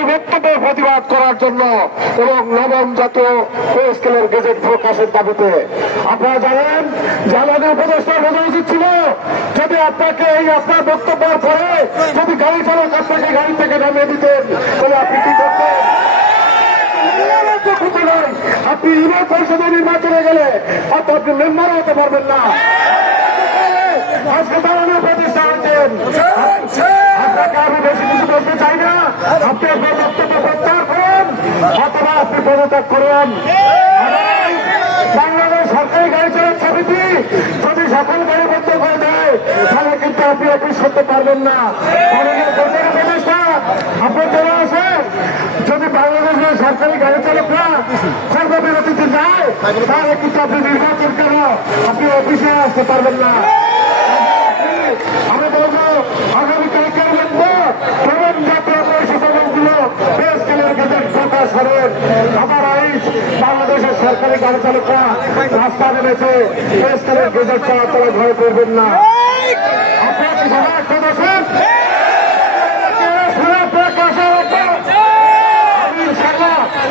এই বক্তব্যের প্রতিবাদ করার জন্য এবং নবম জাতীয় পে স্কেলের গেজেট প্রকাশের দাবিতে। আপনারা জানেন যে আমাদের উপদেষ্টা বোঝা উচিত ছিল, যদি আপনাকে এই আপনার বক্তব্যের পরে যদি গাড়ি চালক আপনাকে গাড়ি থেকে নামিয়ে দিতেন তাহলে আপনি কি করতেন? আপনি ইউনিয়ন পরিষদে নির্বাচনে গেলে হয়তো আপনি মেম্বারও হতে পারবেন না। আজকে দাঁড়ানোর প্রতিষ্ঠা হচ্ছেন, আপনাকে আমি বেশি কিছু বলতে চাই না। আপনি আপনার বক্তব্য প্রত্যাহার করুন অথবা আপনি পদত্যাগ করুন। বাংলাদেশ সরকারি গাড়ি চালক সমিতি যদি সকল গাড়ি বন্ধ হয়ে যায় তাহলে কিন্তু আপনি অফিস করতে পারবেন না। প্রতিষ্ঠা আপনার চলে আসে, যদি বাংলাদেশের সরকারি গাড়ি চালকরা কর্মবিরতিতে যায় তাহলে কিন্তু আপনি নির্বাচন কেন আপনি অফিসে আসতে পারবেন না। আমি বলবো আগামীকালকে তরুণ জাতীয় পরিষদগুলো পে স্কেলের গেজেট প্রকাশ করেন। আমার আইস বাংলাদেশের সরকারি গাড়ি চালকরা রাস্তা নেমেছে, পে স্কেলের গেজেট ছাড়া তারা ঘরে করবেন না। আপনারা কি সবাই একসাথে আছেন?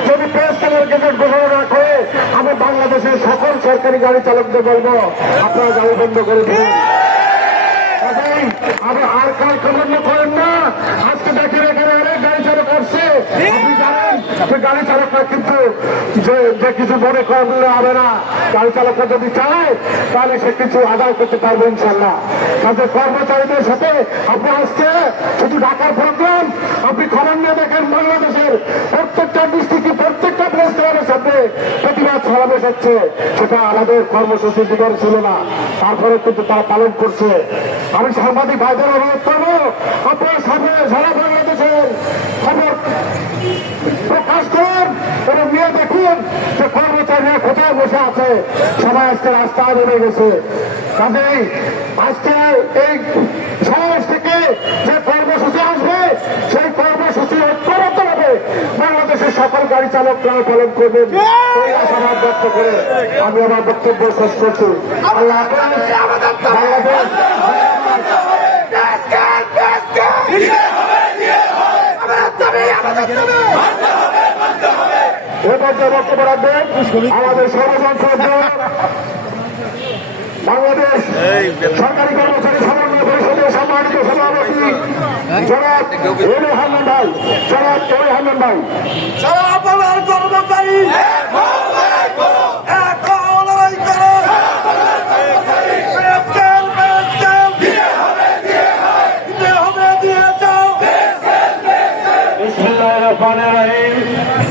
যদি পে স্কেলের গেজেট ঘোষণা না করে আমি বাংলাদেশের সকল সরকারি গাড়ি চালকদের বলবো আপনারা গাড়ি বন্ধ করে দিন। আপনি আর কাল বন্ধ করেন না। আজকে দেখেন এখানে অনেক গাড়ি চালক আসছে, আপনি জানেন যে গাড়ি চালকরা কিন্তু যে কিছু মনে করলে হবে না। গাড়ি চালকরা যদি চায় তাহলে সে কিছু আদায় করতে পারবে ইনশাল্লাহ। তাদের কর্মচারীদের সাথে আপনি আজকে শুধু ঢাকার প্রোগ্রাম আপনি খবর নিয়ে দেখেন বাংলাদেশের প্রত্যেকটা ডিস্ট্রিক্টে প্রত্যেকটা প্রেস ক্লাবের সাথে প্রতিবাদ সমাবেশ হচ্ছে। সেটা আমাদের কর্মসূচির ভিতরে ছিল না, তারপরে কিন্তু তারা পালন করছে। আমি সাংবাদিক ভাইদের অনুরোধ করবো আপনার সামনে সারা বাংলাদেশের খবর প্রকাশ করুন এবং নিয়ে দেখুন যে কর্মচারীরা কোথায় বসে আছে। সবাই আজকে রাস্তায় নেমে গেছে। কাজেই আজকে এই সমাজ থেকে যে কর্মসূচি আসবে সেই কর্মসূচি ঐক্যবদ্ধভাবে বাংলাদেশের সকল গাড়ি চালকরা পালন করবেন এই আশাবাদ ব্যক্ত করে আমি আমার বক্তব্য শেষ করছি। আল্লাহ বাংলাদেশ এবার যে বক্তব্য রাখবেন আমাদের সর্বজন বাংলাদেশ সরকারি কর্মচারী সমন্বয় পরিষদের সম্মানিত সভাপতি জনাব এমএ হান্নান ভাই, জনাব এমএ হান্নান ভাই। কর্মচারী বিসমিল্লাহির রহমানির রহিম।